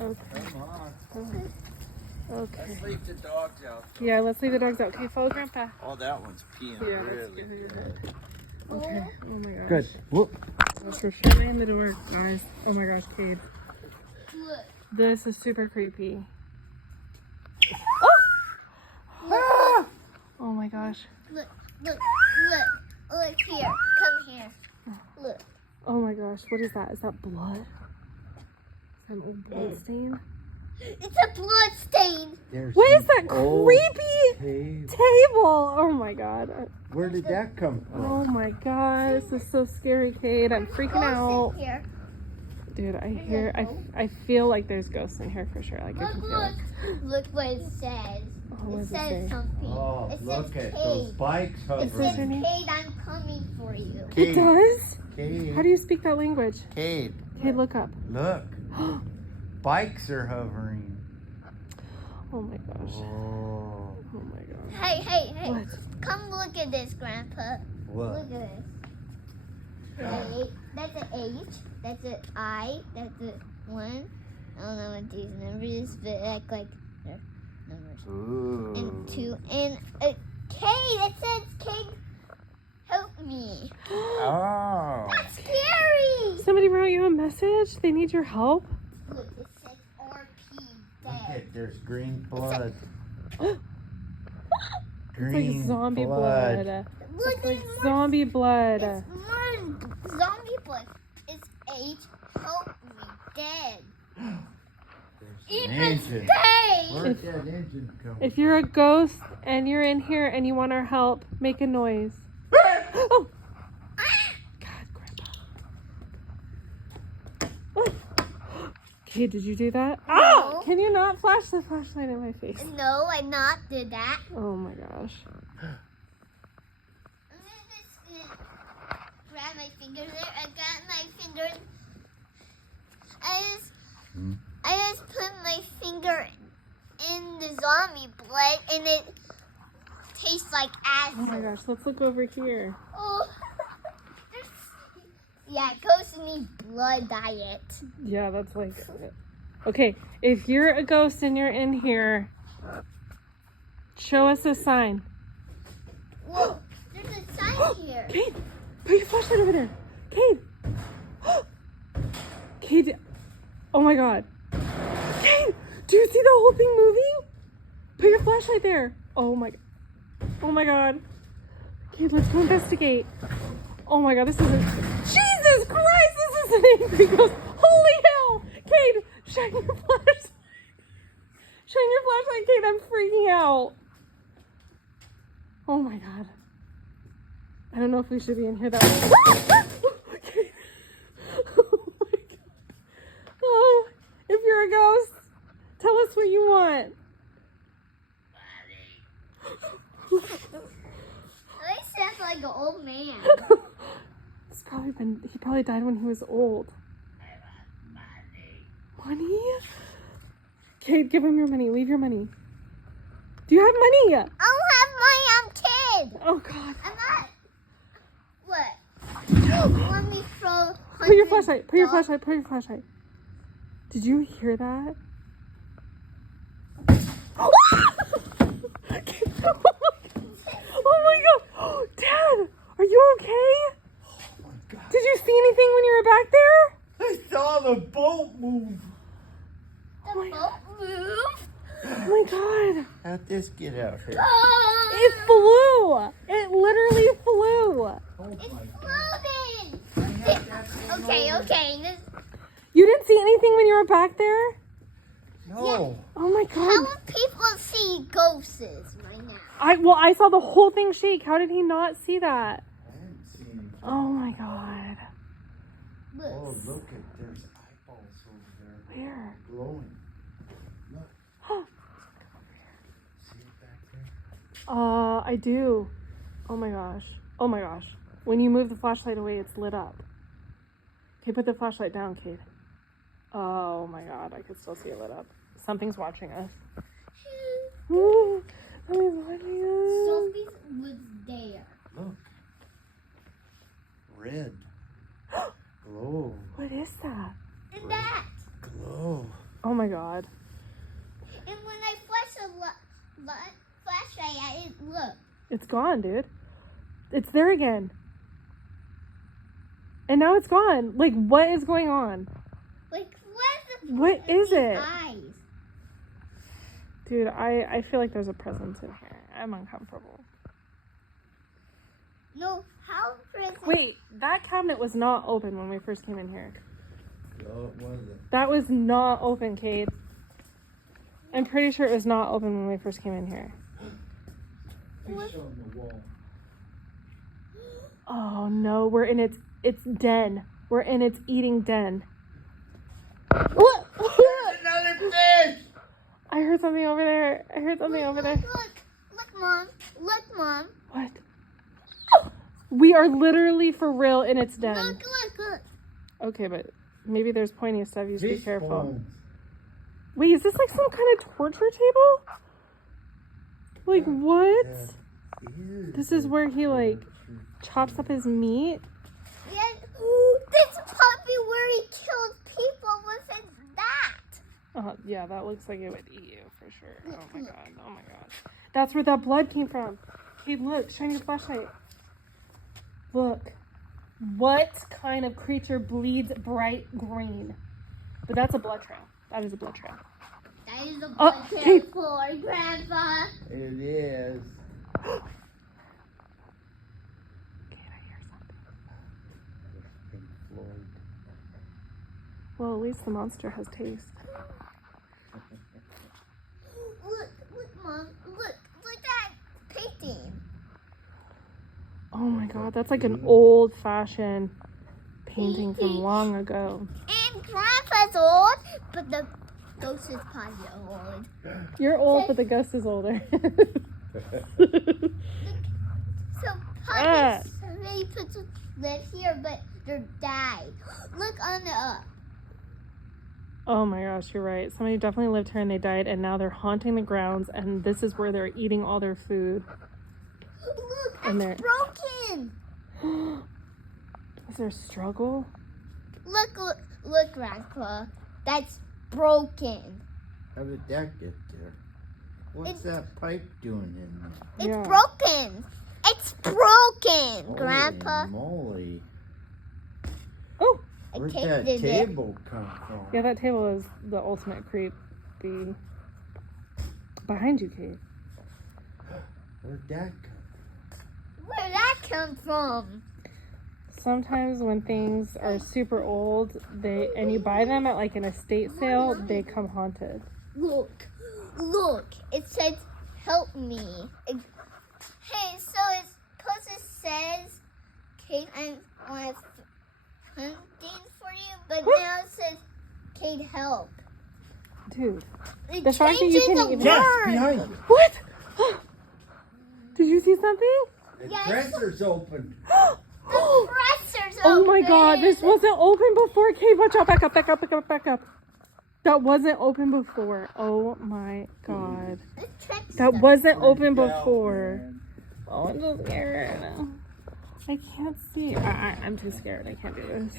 Okay. Come on. Okay. Let's leave the dogs out. Yeah, let's leave the dogs out. Okay, follow Grandpa. Oh, that one's peeing Yeah, really good. Okay. Oh my gosh. Good. Whoop. Gosh, we're shutting the door, guys. Oh my gosh, Cade. Look. This is super creepy. Look. Oh my gosh. Look. Look. Look. Look here. Come here. Look. Oh my gosh. What is that? Is that blood? Is that an old blood stain? It's a blood stain. What is that creepy Cave. table? Oh my god. Where did that come from? Oh my god. This is so scary, Cade. I'm freaking out. In here. Dude, I feel like there's ghosts in here for sure. Like, I Look, can feel look. it. Look what it says. Oh, what It does it says say? something. Oh, It look says at those Cade. bikes It hovering. says, her name? Cade, I'm coming for you. It Cade. does? Cade. How do you speak that language? Cade. Cade, look up. Look. Bikes are hovering. Oh my gosh. Oh. Oh my gosh. Hey, hey, hey. What? Come look at this, Grandpa. What? Look at this. That's an H. That's an I. That's a 1. I don't know what these numbers, but act like they're numbers. Ooh. And 2. And a K. It says K. Help me. Oh. That's scary. Somebody wrote you a message? They need your help? Look, it says RP. Look Dead. at, there's green blood. It's Green like zombie blood. Look, It's like there's zombie blood. It's more zombie blood. It's H. Help me. Dead. There's an Even engine. stay. Where'd that engine come If you're a ghost and you're in here and you want our help, make a noise. Oh! God, Grandpa. Okay, did you do that? No. Ah! Can you not flash the flashlight in my face? No, I not did that. Oh my gosh. I'm just gonna grab my fingers there. I got my fingers. I just put my finger in the zombie blood and it tastes like acid. Oh my gosh, let's look over here. Oh. Yeah, ghosts need blood diet. Yeah, that's like it. Okay, if you're a ghost and you're in here, show us a sign. Whoa, there's a sign here. Cade, put your flashlight over there. Cade. Cade. Oh my god. Cade, do you see the whole thing moving? Put your flashlight there. Oh my god. Cade, let's go investigate. Oh my god, this isn't... Jesus Christ, this is an angry ghost. Holy hell. Cade, shine your flashlight. Shine your flashlight, Cade. I'm freaking out. Oh my god. I don't know if we should be in here that way. Okay. Oh my god. Oh, if you're a ghost, tell us what you want. I sound like an old man. He probably died when he was old. Money? Cade, give him your money. Leave your money. Do you have money? I don't have money. I'm kid. Oh god. I'm not. What? Let me throw. Put your flashlight. Put your flashlight. Put your flashlight. Did you hear that? Oh my god. Dad, are you okay? Oh my god. Did you see anything when you were back there? I saw the boat move. The boat move. Oh my god. How'd this get out here? It flew. It literally flew. Oh It's my god. floating. Okay. You didn't see anything when you were back there? No. Oh my How god. will people see ghosts right now? I saw the whole thing shake. How did he not see that? I haven't seen him. Oh my god. Oh, look at, there's eyeballs over there. Where? Glowing. Look. See it back there? I do. Oh my gosh. Oh my gosh. When you move the flashlight away, it's lit up. Okay, put the flashlight down, Cade. Oh my god, I could still see it lit up. Something's watching us. Something's watching us. Sophie was there. Look. Red. Glow. What is that? And that. Glow. Oh my god. And when I flash the flashlight at it, look. It's gone, dude. It's there again. And now it's gone. Like, what is going on? Like, What is it? Eyes? Dude, I feel like there's a presence in here. I'm uncomfortable. No, how present? Wait, that cabinet was not open when we first came in here. No, it wasn't. That was not open, Cade. I'm pretty sure it was not open when we first came in here. Fish on the wall. Oh no, we're in its den. We're in its eating den. What? Another fish! I heard something over there. I heard something over there. Look, Mom. Look, Mom. What? We are literally for real in its den. Look. Okay, but maybe there's pointy stuff. You just be Fish careful. bones. Wait, is this like some kind of torture table? Like what? This is where he like chops up his meat. Yeah. This puppy where he killed people with his that. Yeah, that looks like it would eat you for sure. Oh my god. Oh my god. That's where that blood came from. Hey, look, shine your flashlight. Look. What kind of creature bleeds bright green? But that's a blood trail. That is a blood trail. That is a blood trail for Grandpa. It is. Well, at least the monster has taste. Look, Mom. Look at painting. Oh my god, that's like an old-fashioned painting from long ago. And Grandpa's old, but the ghost is probably old. You're old, but the ghost is older. So probably many people live here, but they're died. Look on the up. Oh my gosh, you're right. Somebody definitely lived here and they died, and now they're haunting the grounds, and this is where they're eating all their food. Look, And it's broken. Is there a struggle? Look, Grandpa. That's broken. How did that get there? What's that pipe doing in there? It's Yeah. broken. It's broken, Grandpa. Holy moly. Oh! Where'd Cade that did it. table come from? Yeah, that table is the ultimate creepy. Behind you, Cade. Where'd that come Where'd that come from? Sometimes when things are super old, and you buy them at like an estate sale, they come haunted. Look. It says, help me. Hey, so it's supposed to says, Cade, I want hunting for you, but now it says, Cade, help. Dude. It The fact that you changes can the even- Yes, word. behind you. What? Did you see something? The Yes. dresser's open. The presser's Oh my god, open. this wasn't open before. Cade, watch out. Back up. That wasn't open before. Oh my god. Let's check That stuff. wasn't open Freaked out, before. man. Oh, I'm so scared. I can't see. I'm too scared. I can't do this.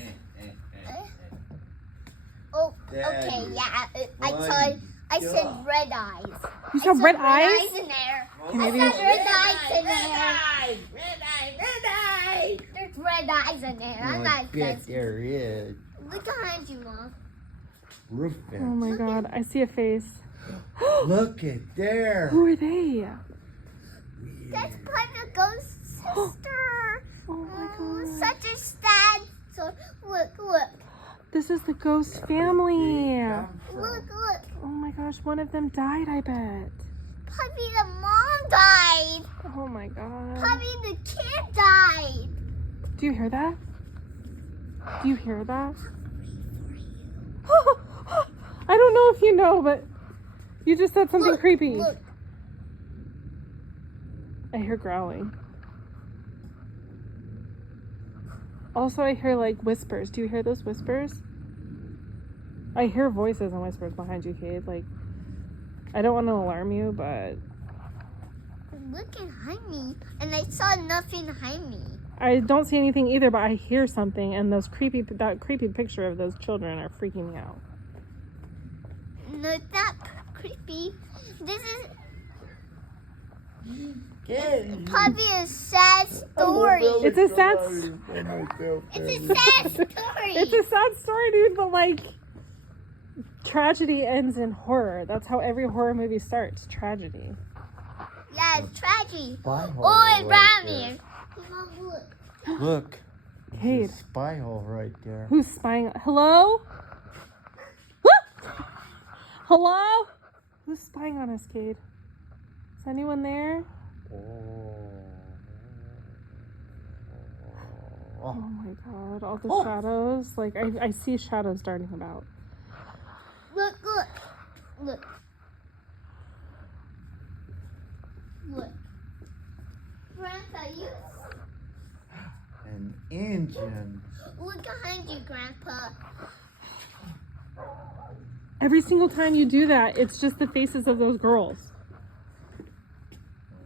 Oh, Daddy, okay, yeah. I what saw. I you said got? red eyes. You saw red eyes? in there. Maybe I saw it's- red eyes in there. Red eyes. There's red eyes in there. I'm I not bet good. there is. Look behind you, Mom. Roof Oh fence. my god, I see a face. Look at there. Who are they? That's Planet Ghost sister. Oh my Oh, god. such a sad. So look. This is the ghost family. Look. Oh my gosh, one of them died, I bet. Puppy, the mom died. Oh my god. Puppy, the kid died. Do you hear that? Do you hear that? I don't know if you know, but you just said something creepy. Look. I hear growling. Also, I hear like whispers. Do you hear those whispers? I hear voices and whispers behind you, Cade. Like, I don't want to alarm you, but Look behind me, and I saw nothing behind me. I don't see anything either. But I hear something, and that creepy picture of those children are freaking me out. No, it's not creepy. This is Cade. probably a sad story. It's a sad It's a sad story. It's a sad story, dude, but like tragedy ends in horror. That's how every horror movie starts. Tragedy. Yeah, it's tragedy. Spy hole Oh, it's right brown here. Mom, look. there. Look. Cade. There's a spy hole right there. Who's spying? Hello? Hello? Who's spying on us, Cade? Is anyone there? Oh my god, all the shadows. Like, I see shadows darting about. Look, look. Look. Look. Grandpa, you An engine. look behind you, Grandpa. Every single time you do that, it's just the faces of those girls.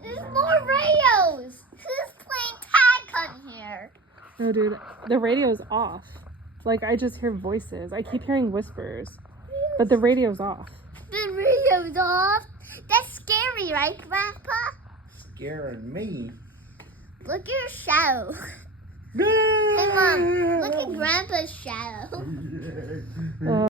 There's more radios. Who's playing tag on here? No, dude, the radio's off. Like, I just hear voices. I keep hearing whispers, but the radio's off. The radio's off. That's scary, right, Grandpa? Scaring me. Look at your shadow. Hey, Mom, look at Grandpa's shadow.